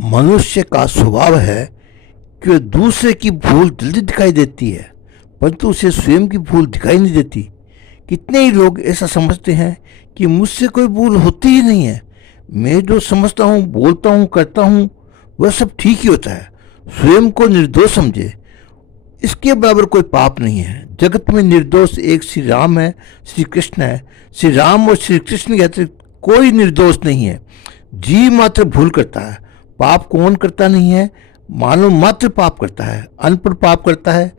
मनुष्य का स्वभाव है कि वह दूसरे की भूल जल्दी दिखाई देती है, परंतु उसे स्वयं की भूल दिखाई नहीं देती। कितने ही लोग ऐसा समझते हैं कि मुझसे कोई भूल होती ही नहीं है, मैं जो समझता हूँ, बोलता हूँ, करता हूँ वह सब ठीक ही होता है। स्वयं को निर्दोष समझे, इसके बराबर कोई पाप नहीं है। जगत में निर्दोष एक श्री राम है, श्री कृष्ण है। श्री राम और श्री कृष्ण के अतिरिक्त कोई निर्दोष नहीं है। जीव मात्र भूल करता है। पाप कौन करता नहीं है? मानव मात्र पाप करता है। अनपढ़ पाप करता है,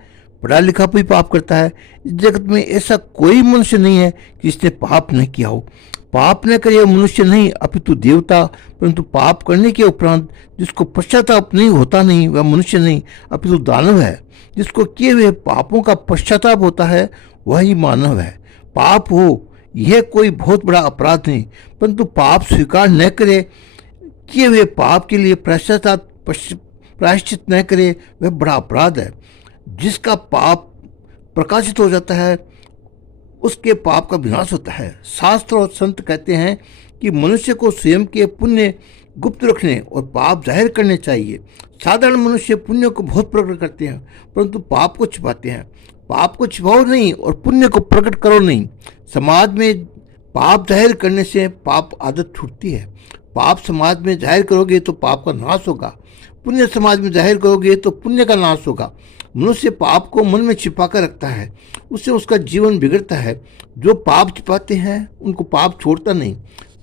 पढ़ा लिखा भी पाप करता है। इस जगत में ऐसा कोई मनुष्य नहीं है कि जिसने पाप नहीं किया हो। पाप न करे मनुष्य नहीं अपितु देवता, परंतु पाप करने के उपरांत जिसको पश्चाताप नहीं होता नहीं वह मनुष्य नहीं अपितु दानव है। जिसको किए हुए पापों का पश्चाताप होता है वही मानव है। पाप हो यह कोई बहुत बड़ा अपराध नहीं, परंतु पाप स्वीकार न करे, किए हुए पाप के लिए प्रायश्चित न करे वह बड़ा अपराध है। जिसका पाप प्रकाशित हो जाता है उसके पाप का विनाश होता है। शास्त्र और संत कहते हैं कि मनुष्य को स्वयं के पुण्य गुप्त रखने और पाप जाहिर करने चाहिए। साधारण मनुष्य पुण्य को बहुत प्रकट करते हैं, परंतु पाप को छिपाते हैं। पाप को छिपाओ नहीं और पुण्य को प्रकट करो नहीं। समाज में पाप जाहिर करने से पाप आदत छूटती है। पाप समाज में जाहिर करोगे तो पाप का नाश होगा, पुण्य समाज में जाहिर करोगे तो पुण्य का नाश होगा। मनुष्य पाप को मन में छिपा कर रखता है, उससे उसका जीवन बिगड़ता है। जो पाप छिपाते हैं उनको पाप छोड़ता नहीं।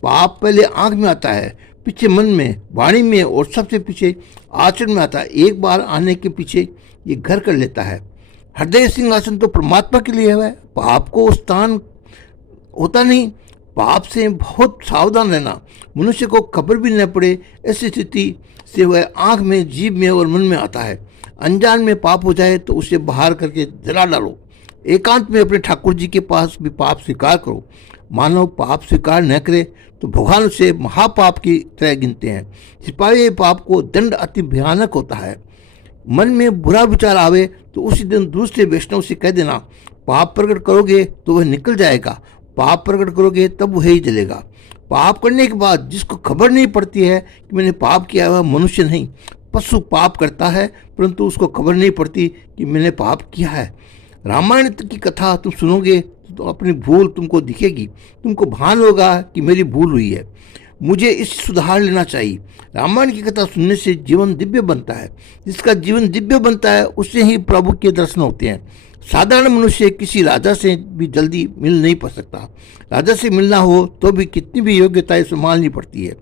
पाप पहले आंख में आता है, पीछे मन में, वाणी में और सबसे पीछे आचरण में आता है। एक बार आने के पीछे ये घर कर लेता है। हृदय सिंहासन तो परमात्मा के लिए है, पाप को स्थान होता नहीं। पाप से बहुत सावधान रहना। मनुष्य को खबर भी न पड़े ऐसी स्थिति से वह आंख में, जीभ में और मन में आता है। अनजान में पाप हो जाए तो उसे बाहर करके जला डालो। एकांत में अपने ठाकुर जी के पास भी पाप स्वीकार करो। मानव पाप स्वीकार न करे तो भगवान उसे महापाप की तरह गिनते हैं। छिपाए हुए पाप को दंड अति भयानक होता है। मन में बुरा विचार आवे तो उसी दिन दूसरे वैष्णव से कह देना, पाप प्रकट करोगे तो वह निकल जाएगा, पाप प्रकट करोगे तब वह ही जलेगा। पाप करने के बाद जिसको खबर नहीं पड़ती है कि मैंने पाप किया, वह मनुष्य नहीं पशु पाप करता है, परंतु उसको खबर नहीं पड़ती कि मैंने पाप किया है। रामायण की कथा तुम सुनोगे तो अपनी भूल तुमको दिखेगी। तुमको भान होगा कि मेरी भूल हुई है, मुझे इस सुधार लेना चाहिए। रामायण की कथा सुनने से जीवन दिव्य बनता है। जिसका जीवन दिव्य बनता है उससे ही प्रभु के दर्शन होते हैं। साधारण मनुष्य किसी राजा से भी जल्दी मिल नहीं पा सकता। राजा से मिलना हो तो भी कितनी भी योग्यताएं संभालनी पड़ती है।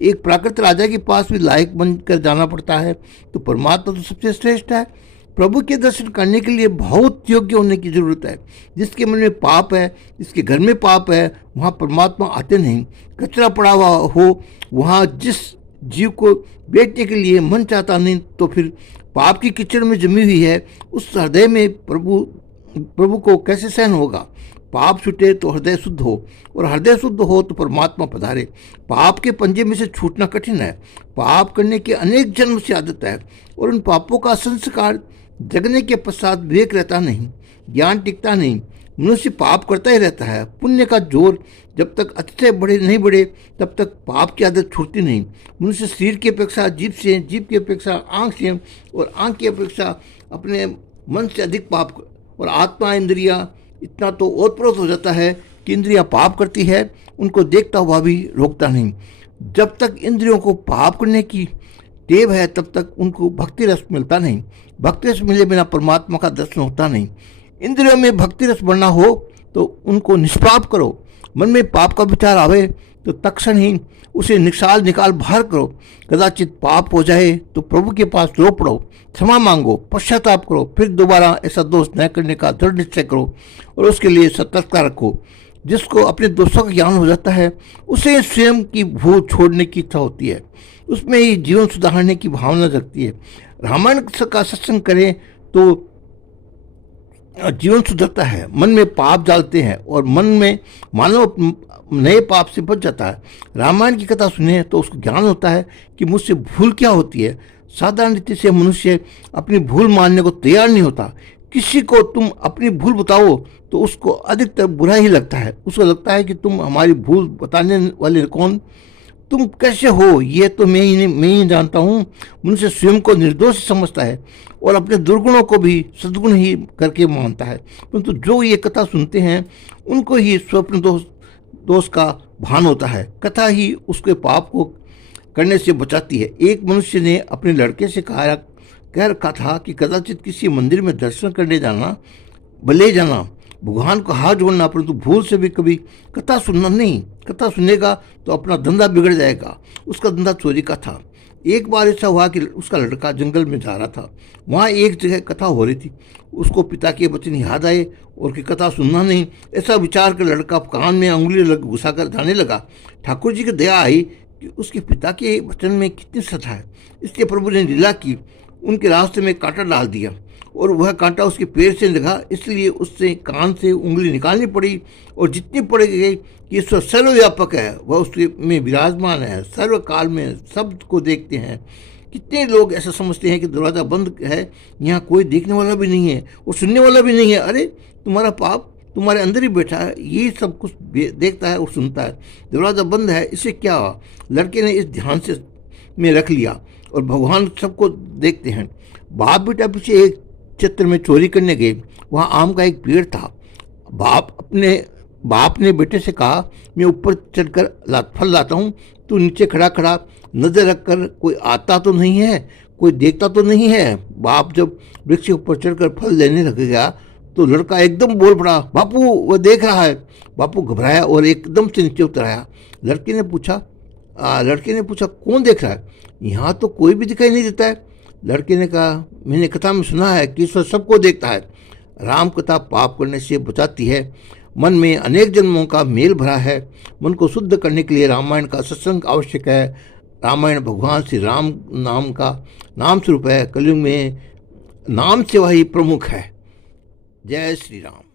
एक प्राकृत राजा के पास भी लायक बनकर जाना पड़ता है, तो परमात्मा तो सबसे श्रेष्ठ है। प्रभु के दर्शन करने के लिए बहुत योग्य होने की जरूरत है। जिसके मन में पाप है, जिसके घर में पाप है, वहाँ परमात्मा आते नहीं। कचरा पड़ा हुआ हो वहाँ जिस जीव को बैठने के लिए मन चाहता नहीं, तो फिर पाप की कीचड़ में जमी हुई है उस हृदय में प्रभु को कैसे सहन होगा। पाप छूटे तो हृदय शुद्ध हो, और हृदय शुद्ध हो तो परमात्मा पधारे। पाप के पंजे में से छूटना कठिन है। पाप करने के अनेक जन्म से आदत है, और उन पापों का संस्कार जगने के पश्चात विवेक रहता नहीं, ज्ञान टिकता नहीं। मनुष्य पाप करता ही रहता है। पुण्य का जोर जब तक अच्छे बढ़े नहीं बढ़े तब तक पाप की आदत छूटती नहीं। मनुष्य शरीर की अपेक्षा जीभ से, जीभ की अपेक्षा आँख से, और आँख की अपेक्षा अपने मन से अधिक पाप, और आत्मा इंद्रिया इतना तो ओतप्रोत हो जाता है कि इंद्रियां पाप करती है, उनको देखता हुआ भी रोकता नहीं। जब तक इंद्रियों को पाप करने की टेव है तब तक उनको भक्ति रस मिलता नहीं। भक्ति रस मिले बिना परमात्मा का दर्शन होता नहीं। इंद्रियों में भक्ति रस बढ़ना हो तो उनको निष्पाप करो। मन में पाप का विचार आवे तो तत्क्षण ही उसे निकाल बाहर करो। कदाचित पाप हो जाए तो प्रभु के पास रो पड़ो, क्षमा मांगो, पश्चाताप करो, फिर दोबारा ऐसा दोष न करने का दृढ़ निश्चय करो और उसके लिए सतर्कता रखो। जिसको अपने दोषों का ज्ञान हो जाता है उसे स्वयं की भूल छोड़ने की इच्छा होती है, उसमें ही जीवन सुधारने की भावना जगती है। रामायण का सत्संग करें तो जीवन सुधरता है। मन में पाप डालते हैं और मन में मानव नए पाप से बच जाता है। रामायण की कथा सुने तो उसको ज्ञान होता है कि मुझसे भूल क्या होती है। साधारण रीति से मनुष्य अपनी भूल मानने को तैयार नहीं होता। किसी को तुम अपनी भूल बताओ तो उसको अधिकतर बुरा ही लगता है। उसको लगता है कि तुम हमारी भूल बताने वाले कौन, तुम कैसे हो ये तो मैं ही जानता हूँ। मनुष्य स्वयं को निर्दोष समझता है और अपने दुर्गुणों को भी सद्गुण ही करके मानता है, परंतु जो ये कथा सुनते हैं उनको ही स्वप्न दोष का भान होता है। कथा ही उसके पाप को करने से बचाती है। एक मनुष्य ने अपने लड़के से कह रखा था कि कदाचित किसी मंदिर में दर्शन करने जाना, भले जाना, भगवान को हाथ जोड़ना, परंतु भूल से भी कभी कथा सुनना नहीं। कथा सुनेगा तो अपना धंधा बिगड़ जाएगा। उसका धंधा चोरी का था। एक बार ऐसा हुआ कि उसका लड़का जंगल में जा रहा था। वहाँ एक जगह कथा हो रही थी। उसको पिता के वचन याद आए और कि कथा सुनना नहीं। ऐसा विचार कर लड़का कान में उंगली घुसा कर जाने लगा। ठाकुर जी की दया आई कि उसके पिता के वचन में कितनी श्रद्धा है, इसलिए प्रभु ने लीला की, उनके रास्ते में कांटा डाल दिया और वह कांटा उसके पैर से लगा, इसलिए उससे कान से उंगली निकालनी पड़ी। और जितनी पड़ गई कि ईश्वर सर्वव्यापक है, वह उसके में विराजमान है, सर्वकाल में सब को देखते हैं। कितने लोग ऐसा समझते हैं कि दरवाज़ा बंद है, यहाँ कोई देखने वाला भी नहीं है और सुनने वाला भी नहीं है। अरे तुम्हारा पाप तुम्हारे अंदर ही बैठा है, यही सब कुछ देखता है और सुनता है। दरवाज़ा बंद है, इससे क्या हुआ? लड़के ने इस ध्यान से में रख लिया और भगवान सबको देखते हैं। बाप बेटा पीछे एक क्षेत्र में चोरी करने गए। वहाँ आम का एक पेड़ था। बाप ने बेटे से कहा, मैं ऊपर चढ़कर फल लाता हूँ, तू नीचे खड़ा खड़ा नजर रखकर, कोई आता तो नहीं है, कोई देखता तो नहीं है। बाप जब वृक्ष के ऊपर चढ़कर फल लेने लग गया तो लड़का एकदम बोल पड़ा, बापू वह देख रहा है। बापू घबराया और एकदम से नीचे उतर आया। लड़के ने पूछा कौन देख रहा है? यहाँ तो कोई भी दिखाई नहीं देता है। लड़के ने कहा, मैंने कथा में सुना है कि ईश्वर सबको देखता है। राम कथा पाप करने से बचाती है। मन में अनेक जन्मों का मेल भरा है। मन को शुद्ध करने के लिए रामायण का सत्संग आवश्यक है। रामायण भगवान श्री राम का नाम स्वरूप है। कलयुग में नाम सेवा ही प्रमुख है। जय श्री राम।